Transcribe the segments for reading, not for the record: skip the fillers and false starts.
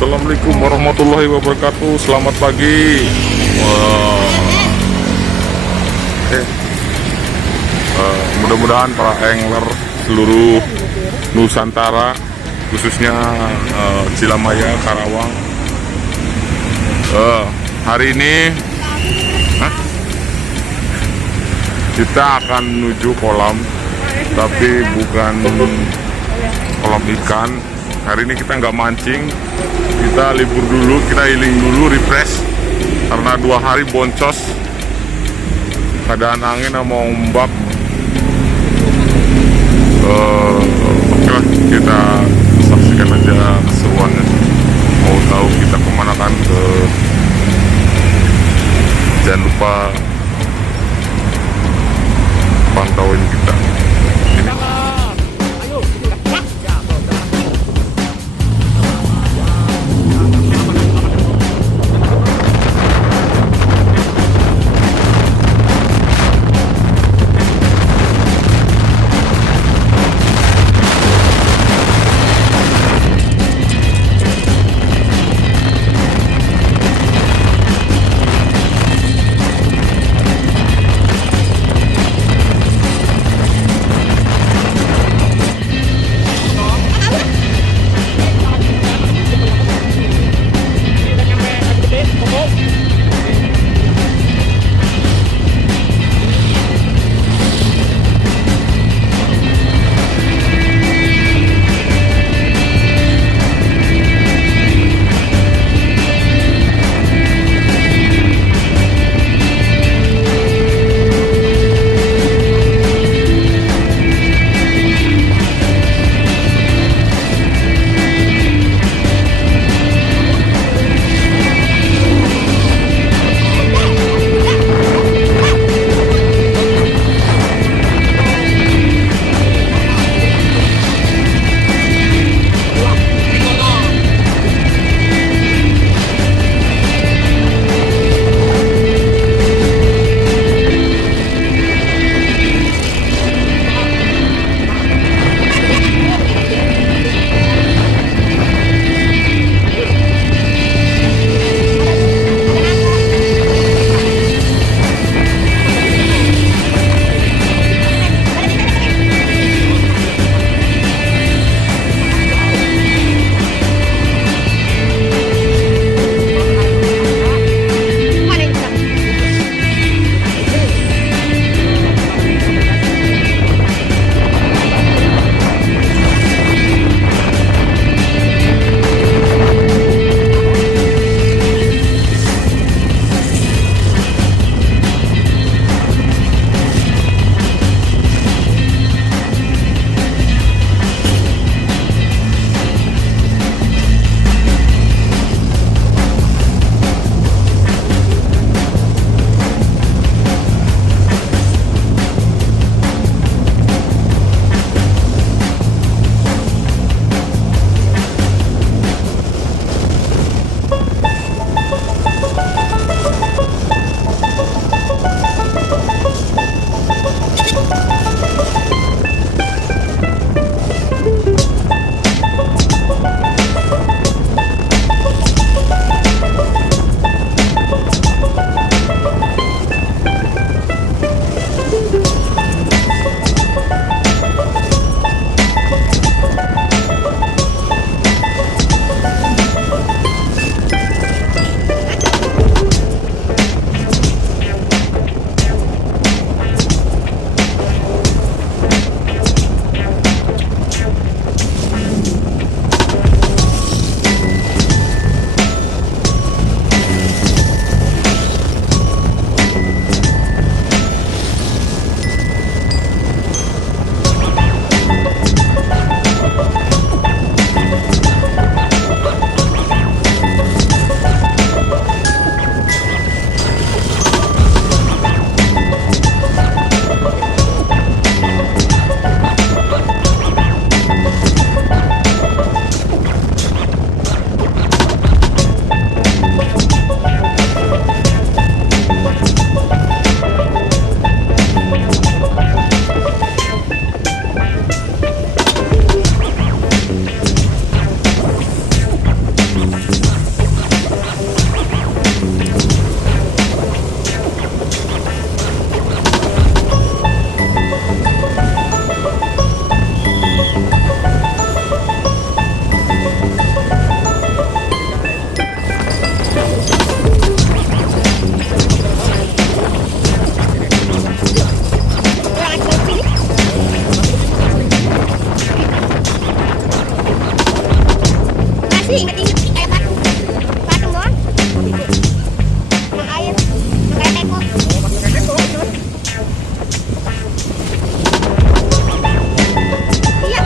Assalamualaikum warahmatullahi wabarakatuh. Selamat pagi. Mudah-mudahan para angler seluruh Nusantara, khususnya Cilamaya, Karawang, hari ini kita akan menuju kolam, tapi bukan kolam ikan. Hari ini kita nggak mancing, kita libur dulu, kita healing dulu, refresh, karena 2 hari boncos, keadaan angin sama ombak. Oke lah, kita saksikan aja keseruannya. Mau tahu kita kemana kan, jangan lupa pantauin kita. Ini sih, mati kayak patung. Patung doang. Yang air, kayak teko. Kayak teko. Iya.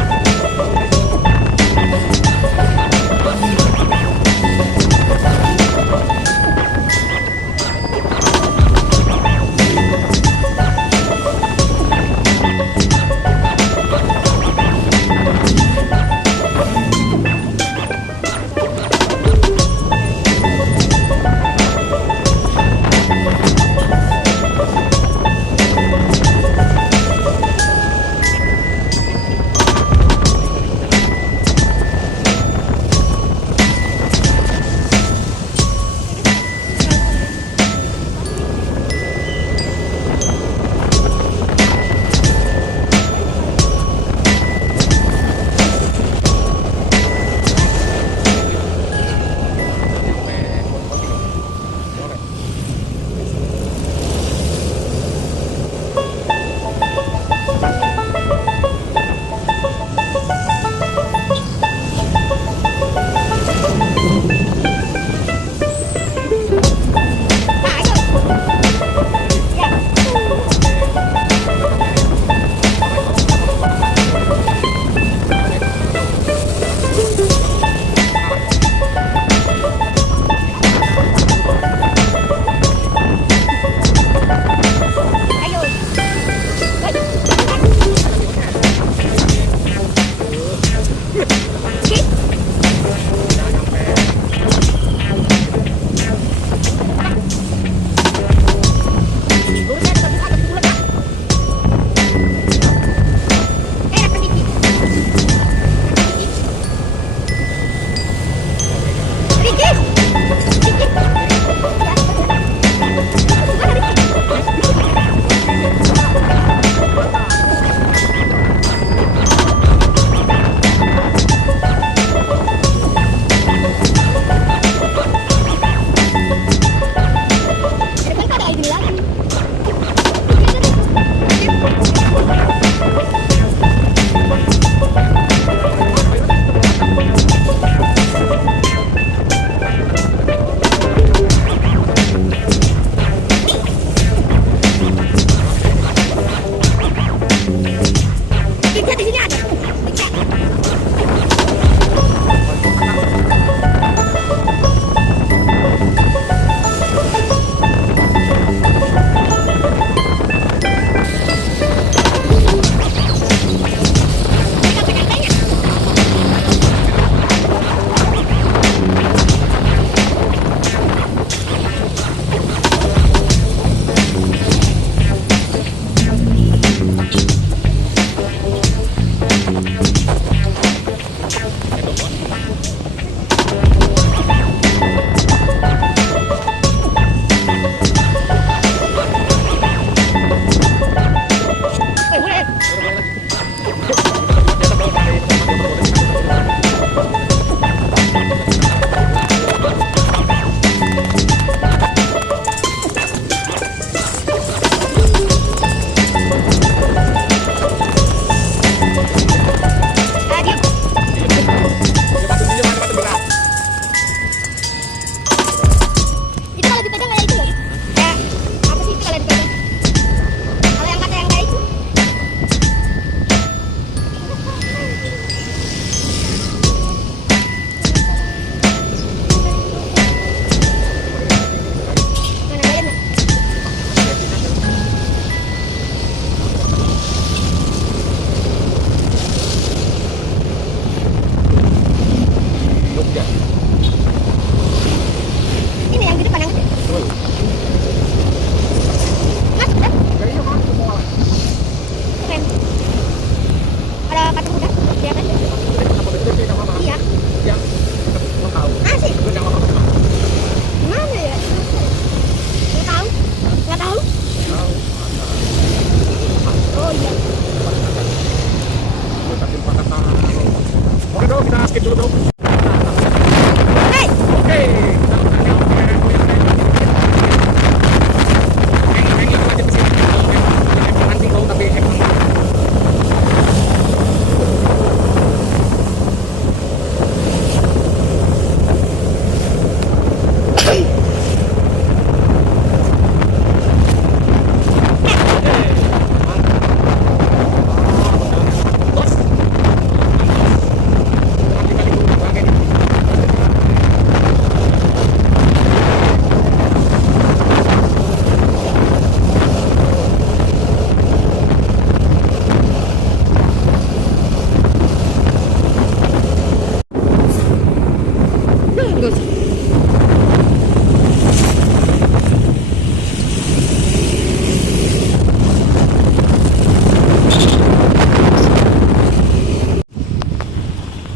bagus.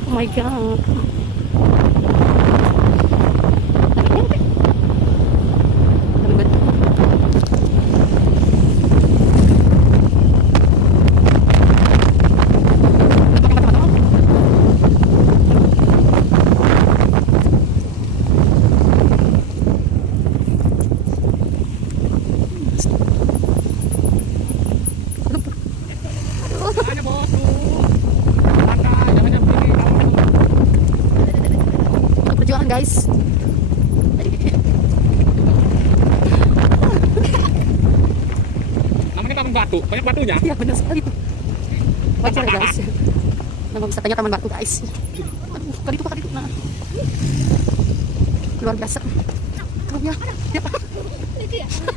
Oh my god. Perjuangan guys. Namanya taman batu, banyak batunya. Iya benar sekali tuh. Wajar ya guys. Nama wisatanya Taman Batu guys. Aduh, kali itu. Nah. Luar biasa. Oh ya.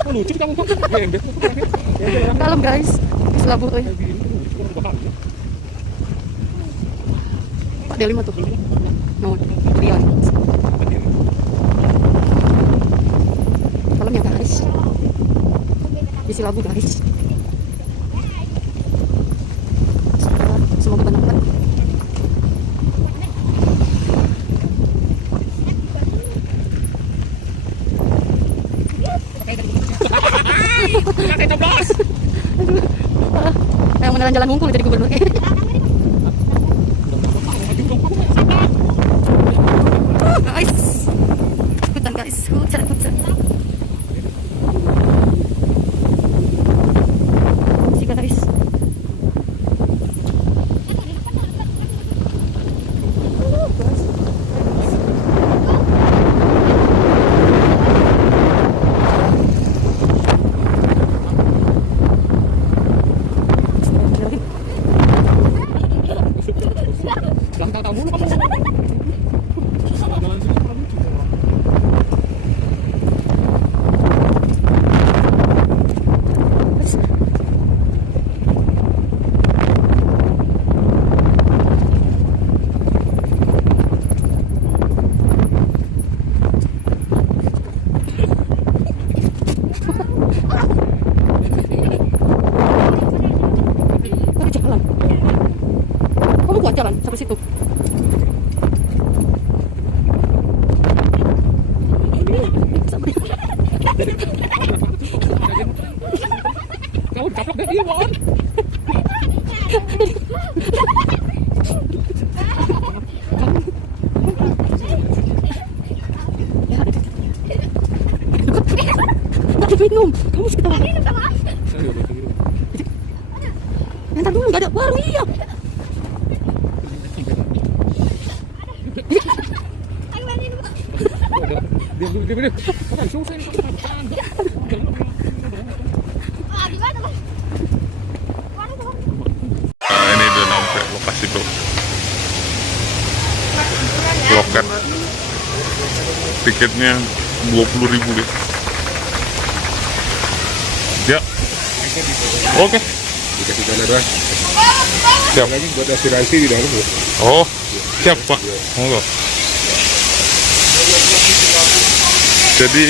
Oh, lucu kamu tuh. Dalam guys. Selabu tuh. Pak D5 tuh. No, dia. Dalam ya guys. Di Silabu guys. Semoga benar. Kakek 16. Yang beneran jalan ngumpul jadi gubernur. Guys, ikutan guys, hujan. Siga guys. Jangan tahu mulu kamu. Jalan. Kamu kuat jalan sampai situ. Kamu caplok deh dia, Bon. Nggak minum. Kamu sekitar mana? Ntar dulu nggak ada warung iya. Dia. Nah, ini udah sampai lokasi bro. Loket tiketnya 20.000 deh. Ya. Oke. Dikasih jalan doang. Siap. Lagi buat aspirasi di dalam ya. Oh, siap Pak. Monggo. Jadi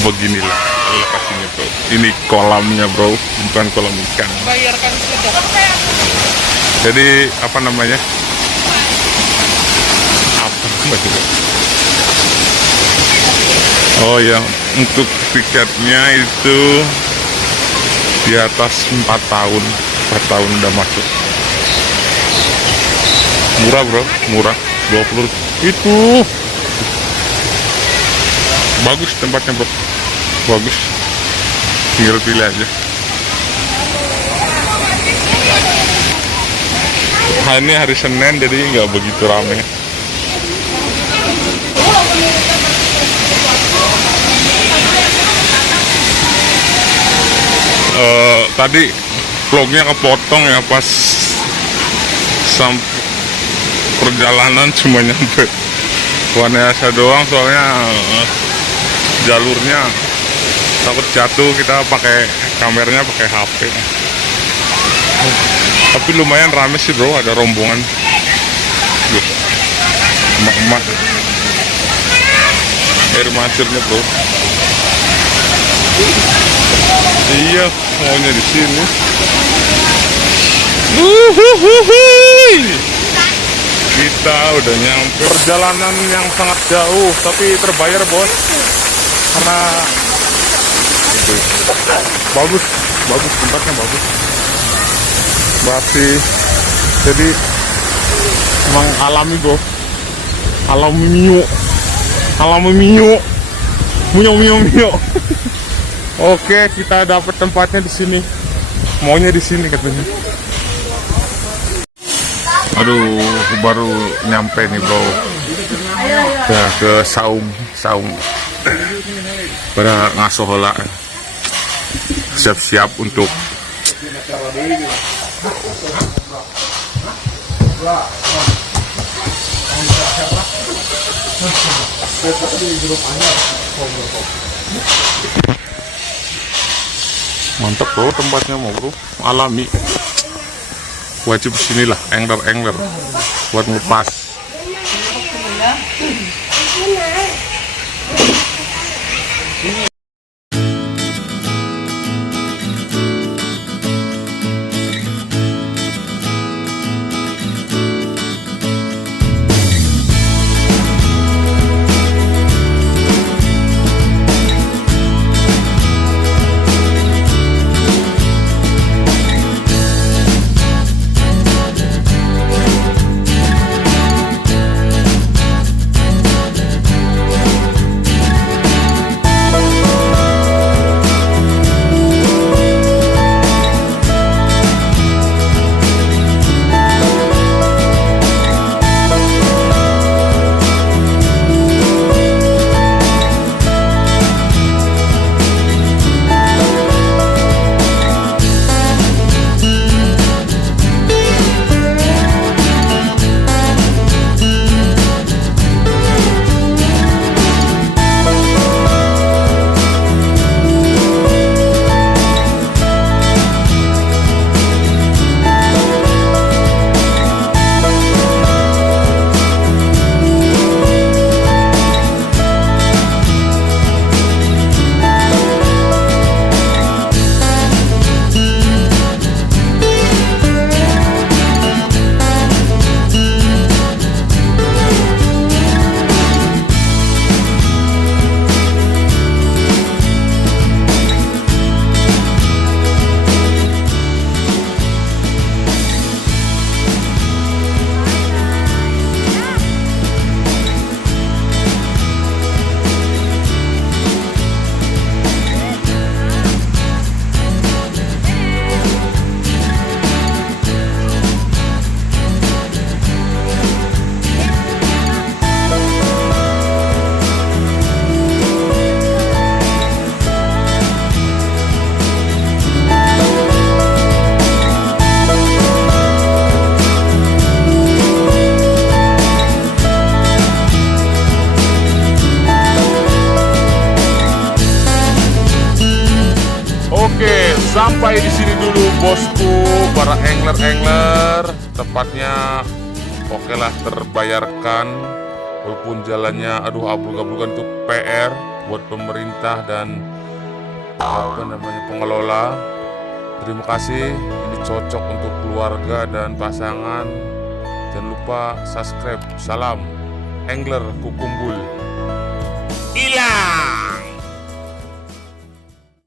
beginilah lokasinya bro. Ini kolamnya bro, bukan kolam ikan. Bayarkan sudah. Jadi apa namanya? Apa namanya? Oh ya, untuk tiketnya itu di atas 4 tahun. 4 tahun udah masuk. Murah bro, murah. 20 itu. Bagus tempatnya bro. Bagus. Tinggal pilih aja. Ini hari Senin jadi nggak begitu rame. Tadi vlognya kepotong ya pas sampai perjalanan cuma nyampe Wanayasa doang soalnya jalurnya takut jatuh, kita pakai kameranya pakai HP. Tapi lumayan rame sih bro, ada rombongan. Duh, emak-emak. Air mancurnya bro. Iya, maunya di sini. Kita udah nyampe. Perjalanan yang sangat jauh, tapi terbayar bos. Karena itu. Bagus, bagus tempatnya bagus. Berarti jadi emang alami bro. Alami mio. Mio. Oke, kita dapat tempatnya di sini. Maunya di sini katanya. Aduh, baru nyampe nih bro. Ya ke saung. Pada ngasuh lah. Siap-siap untuk mantap bro tempatnya mau bro, alami. Wajib sinilah angler buat ngepas. Sampai di sini dulu bosku, para angler. Tempatnya oke lah, terbayarkan. Walaupun jalannya aduh abruk-abrukan untuk PR buat pemerintah dan pengelola. Terima kasih, ini cocok untuk keluarga dan pasangan. Jangan lupa subscribe. Salam angler Kukumbul.